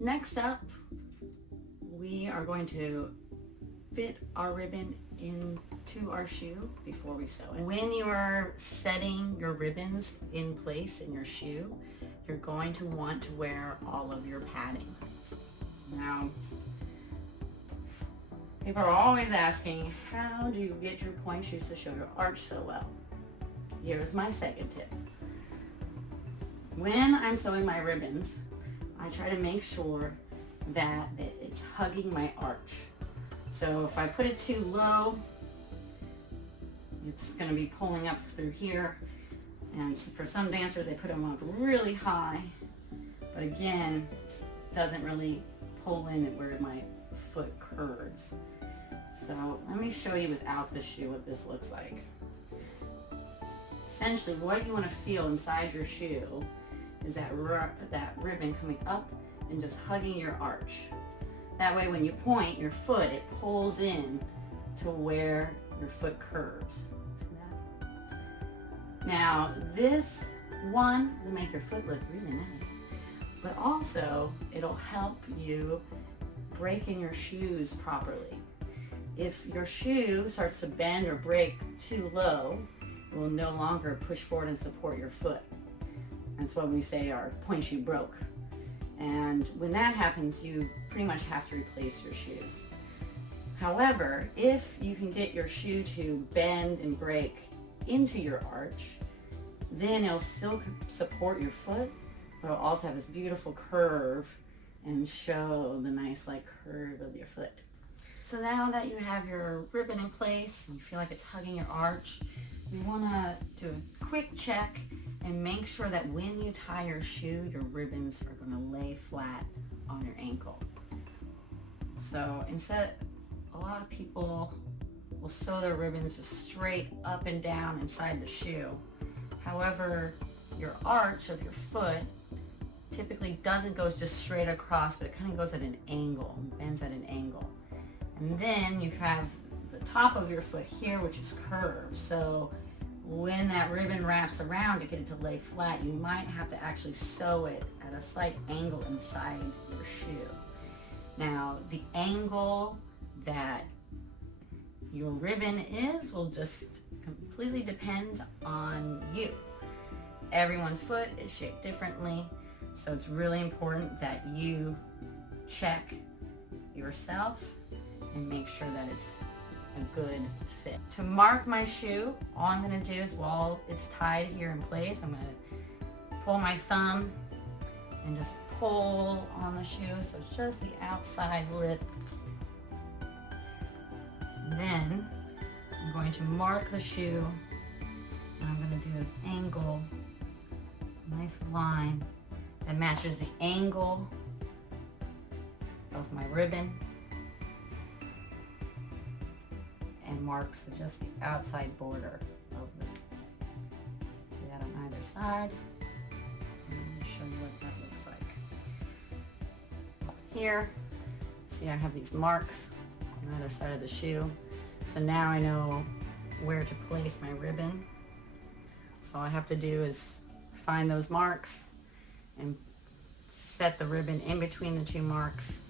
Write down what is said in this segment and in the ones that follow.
Next up, we are going to fit our ribbon into our shoe before we sew it. When you are setting your ribbons in place in your shoe, you're going to want to wear all of your padding. Now, people are always asking, how do you get your pointe shoes to show your arch so well? Here's my second tip. When I'm sewing my ribbons, I try to make sure that it's hugging my arch. So if I put it too low, it's going to be pulling up through here. And for some dancers, they put them up really high. But again, it doesn't really pull in at where my foot curves. So let me show you without the shoe what this looks like. Essentially, what you want to feel inside your shoe is that ribbon coming up and just hugging your arch. That way when you point your foot, it pulls in to where your foot curves. See that? Now this one will make your foot look really nice, but also it'll help you break in your shoes properly. If your shoe starts to bend or break too low, it will no longer push forward and support your foot. That's what we say our pointe shoe broke. And when that happens, you pretty much have to replace your shoes. However, if you can get your shoe to bend and break into your arch, then it'll still support your foot, but it'll also have this beautiful curve and show the nice curve of your foot. So now that you have your ribbon in place and you feel like it's hugging your arch, you want to do a quick check and make sure that when you tie your shoe, your ribbons are going to lay flat on your ankle. So a lot of people will sew their ribbons just straight up and down inside the shoe. However, your arch of your foot typically doesn't go just straight across, but it kind of goes at an angle, bends at an angle. And then you have the top of your foot here, which is curved. So when that ribbon wraps around to get it to lay flat, you might have to actually sew it at a slight angle inside your shoe. Now, the angle that your ribbon is will just completely depend on you. Everyone's foot is shaped differently, so it's really important that you check yourself and make sure that it's a good fit. To mark my shoe, all I'm going to do is while it's tied here in place, I'm going to pull my thumb and just pull on the shoe, so it's just the outside lip. And then I'm going to mark the shoe, and I'm going to do an angle, a nice line that matches the angle of my ribbon and marks just the outside border of it. Do that on either side. And let me show you what that looks like. Here, see I have these marks on either side of the shoe. So now I know where to place my ribbon. So all I have to do is find those marks and set the ribbon in between the two marks.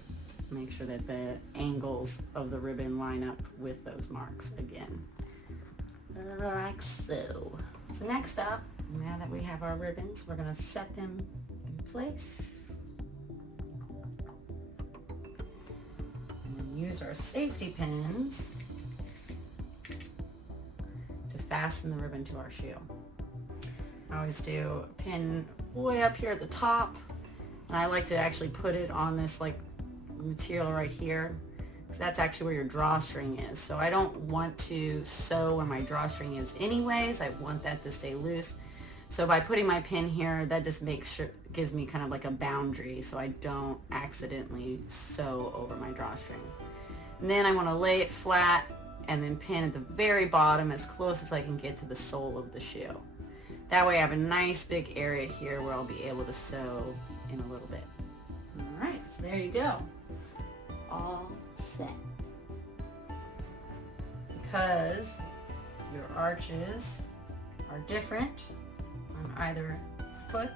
Make sure that the angles of the ribbon line up with those marks again. Like so. So next up, now that we have our ribbons, we're going to set them in place. And then use our safety pins to fasten the ribbon to our shoe. I always do a pin way up here at the top, and I like to actually put it on this material right here, because that's actually where your drawstring is. So I don't want to sew where my drawstring is anyways. I want that to stay loose. So by putting my pin here, that just gives me kind of like a boundary so I don't accidentally sew over my drawstring. And then I want to lay it flat and then pin at the very bottom as close as I can get to the sole of the shoe. That way I have a nice big area here where I'll be able to sew in a little bit. Alright, so there you go. All set. Because your arches are different on either foot,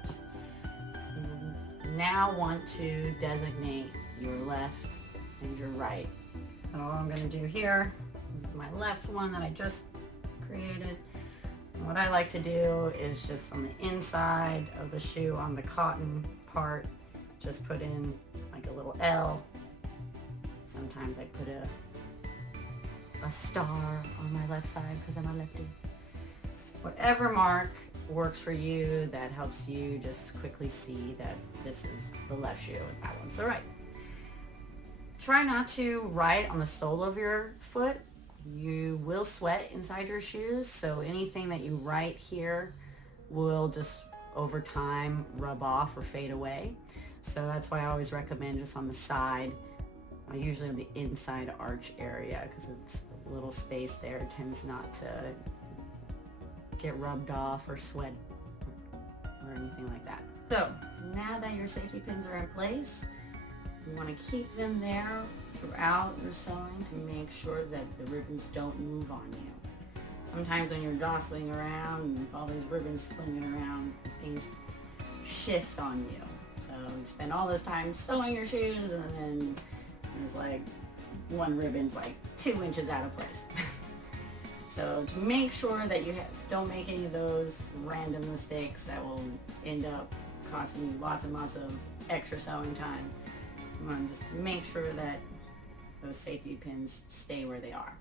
you now want to designate your left and your right. So what I'm going to do here, this is my left one that I just created. And what I like to do is just on the inside of the shoe, on the cotton part, just put in like a little L. Sometimes I put a star on my left side because I'm a lefty. Whatever mark works for you, that helps you just quickly see that this is the left shoe and that one's the right. Try not to write on the sole of your foot. You will sweat inside your shoes, so anything that you write here will just over time rub off or fade away. So that's why I always recommend just on the side, usually on the inside arch area, because it's a little space there, tends not to get rubbed off or sweat or anything like that. So now that your safety pins are in place, you want to keep them there throughout your sewing to make sure that the ribbons don't move on you. Sometimes when you're jostling around and all these ribbons swinging around, things shift on you. So you spend all this time sewing your shoes and then there's like one ribbon's like 2 inches out of place. So to make sure that you don't make any of those random mistakes that will end up costing you lots and lots of extra sewing time, you want to just make sure that those safety pins stay where they are.